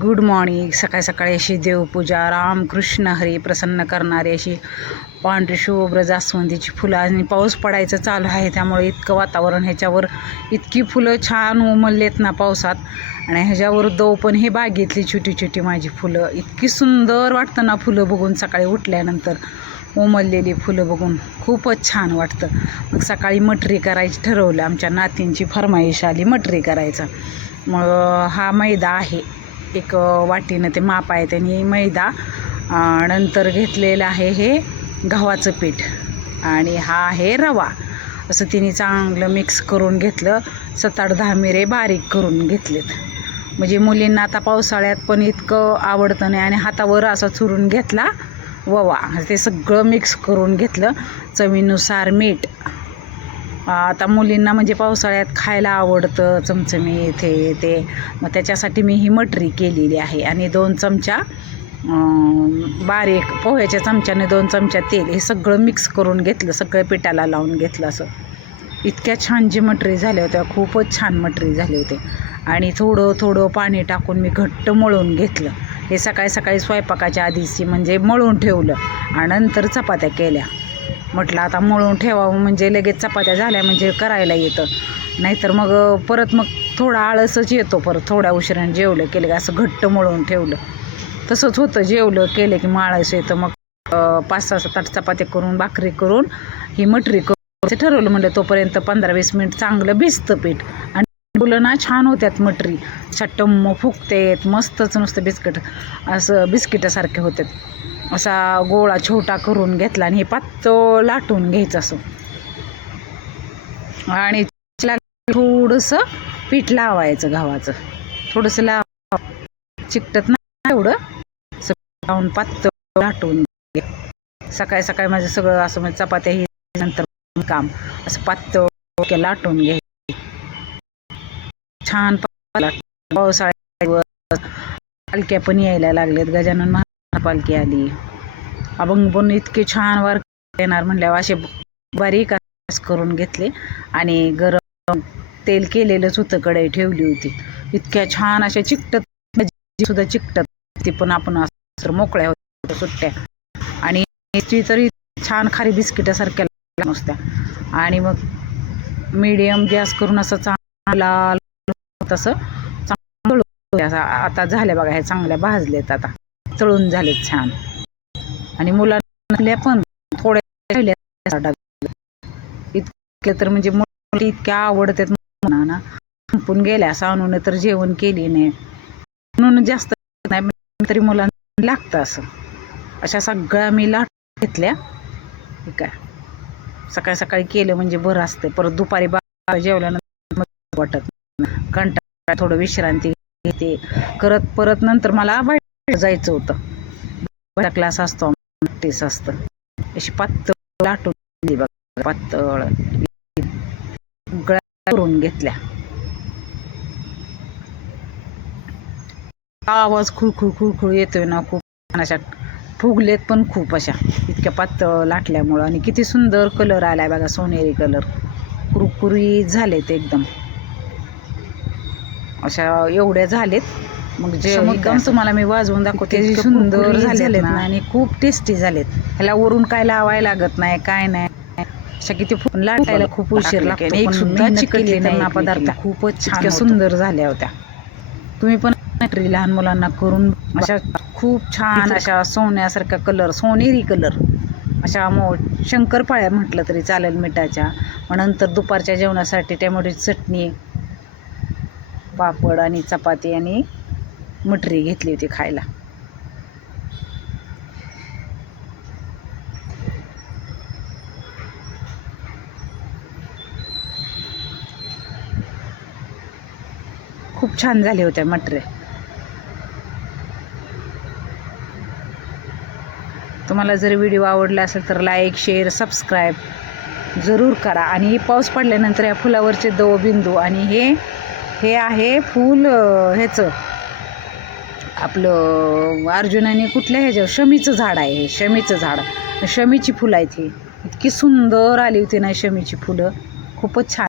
Good morning. सकाळी सकाळी अशी देवपूजा, रामकृष्ण हरी प्रसन्न करणारी अशी पांढरी शुभ्र जास्वंदीची फुलं आणि पाऊस पडायचं चालू आहे, त्यामुळे इतकं वातावरण ह्याच्यावर इतकी फुलं छान उमललेत ना पावसात. आणि ह्याच्यावर दव पण ही बागेतली छोटी छोटी माझी फुलं इतकी सुंदर वाटतं ना फुलं बघून. सकाळी उठल्यानंतर उमललेली फुलं बघून खूपच छान वाटतं. मग सकाळी मटरी करायची ठरवलं. आमच्या नातींची फरमाईश आली मटरी करायचं. मग हा मैदा आहे, एक वाटीनं ते माप आहे त्यांनी मैदा. नंतर घेतलेलं आहे हे गव्हाचं पीठ आणि हा आहे रवा. असं तिने चांगलं मिक्स करून घेतलं. 7-8-10 मिरे बारीक करून घेतलेत. म्हणजे मुलींना आता पावसाळ्यात पण इतकं आवडतं नाही. आणि हातावर असा चुरून घेतला ववा, ते सगळं मिक्स करून घेतलं. चवीनुसार मीठ. आता मुलींना म्हणजे पावसाळ्यात खायला आवडतं चमचमीत हे ते, मग त्याच्यासाठी मी ही मटरी केलेली आहे. आणि 2 चमचा बारीक पोह्याच्या चमच्याने 2 चमचा तेल, हे सगळं मिक्स करून घेतलं, सगळं पिठाला लावून घेतलं. असं इतक्या छान जी मटरी झाल्या होत्या, खूपच छान मटरी झाली होती. आणि थोडं थोडं पाणी टाकून मी घट्ट मळून घेतलं. हे सकाळी सकाळी स्वयंपाकाच्या आधीची म्हणजे मळून ठेवलं आणि नंतर चपात्या केल्या. म्हटलं आता मळून ठेवावं म्हणजे लगेच चपात्या झाल्या म्हणजे करायला येतं. नाहीतर मग परत मग थोडा आळसच येतो. परत थोड्या उशिराने जेवलं केलं की असं घट्ट मळून ठेवलं तसंच होतं. जेवलं केलं की आळस येतं. मग 5-6-7 चपात्या करून भाकरी करून ही मटरी करून ठरवलं. म्हणलं तोपर्यंत 15-20 मिनिट चांगलं भिजतं पीठ. आणि फुलं ना छान होत्यात, मटरी छट्टम फुगतेत मस्तच, नुसतं बिस्किट असं बिस्किटासारखे होतात. असा गोळा छोटा करून घेतला आणि हे पातळ लाटून घ्यायचं असं. आणि थोडंसं पीठ लावायचं गव्हाचं, थोडंसं चिकटत नाही एवढं, असं लावून पातळ लाटून घे. सकाळी सकाळी माझं सगळं असं म्हणजे चपात्या ही नंतर काम असं पातळ लाटून घ्यायचं छान. पावसाळ्यात पालख्या पण यायला लागलेत. गजानन महाराज पालखी आली. अभंग पण इतके छान वार येणार म्हणल्यावर असे बारीक करून घेतले. आणि गरम तेल केलेलंच होतं, कढई ठेवली होती. इतक्या छान अशा चिकटत सुद्धा चिकटत, ती पण आपण असं मोकळ्या होत्या सुट्ट्या. आणि ती तरी छान खारी बिस्किटासारख्या नुसत्या. आणि मग मीडियम गॅस करून असं चांगला तसं चांगलं आता झाल्या बघा. हे चांगल्या भाजलेत, आता तळून झालेत छान. आणि मुलांना पण थोड्या इतके तर म्हणजे इतक्या आवडतात ना, संपून गेल्या. सानूने तर जेवण केली नाही म्हणून जास्त नाही, तरी मुलांना लागतं असं. अशा सगळ्या मी लाट घेतल्या. काय सकाळी सकाळी केलं म्हणजे बरं असतं. परत दुपारी जेवल्यानंतर वाटत कंटाळा, थोडं विश्रांती घेते करत. परत नंतर मला बाहेर जायचं होतं, क्लास असतो, प्रॅक्टिस असतं. अशी पातळ लाटून बघा, पातळ गळ्या करून घेतल्या. आवाज खुळखुळ खुळखुळ येतोय ना खूप. अशा फुगलेत पण खूप अशा, इतक्या पातळ लाटल्यामुळं. आणि किती सुंदर कलर आलाय बघा, सोनेरी कलर, कुरकुरीत झालेत एकदम. अशा एवढ्या झालेत. मग जे मुद्दाम तुम्हाला मी वाजवून दाखवते, सुंदर झालेत ना आणि खूप टेस्टी झालेत. ह्याला वरून काय लावायला लागत नाही, काय नाही. अशा किती लाटायला खूप उशीर लागतो. एक सुद्धा चिकटली नाही ना पदार्थ. खूपच छान सुंदर झाल्या होत्या. तुम्ही पण लहान मुलांना करून अशा खूप छान अशा सोन्यासारखा कलर, सोनेरी कलर अशा शंकरपाळ्या म्हटलं तरी चालेल मिठाच्या. मग नंतर दुपारच्या जेवणासाठी टोमॅटोची चटणी, पापड आणि चपाती आणि मटरी घेतली होती खायला. खूप छान झाल्या होत्या मटरी. तुम्हाला जर व्हिडिओ आवडला असेल तर लाईक, शेअर, सबस्क्राईब जरूर करा. आणि पाऊस पडल्यानंतर या फुलावरचे दवबिंदू. आणि हे आहे फूल ह्याचं आपलं अर्जुनाने कुठल्या ह्याच्यावर शमीचं झाड आहे. हे शमीचं झाड, शमीची फुलं आहेत. ही इतकी सुंदर आली होती ना शमीची फुलं, खूपच छान.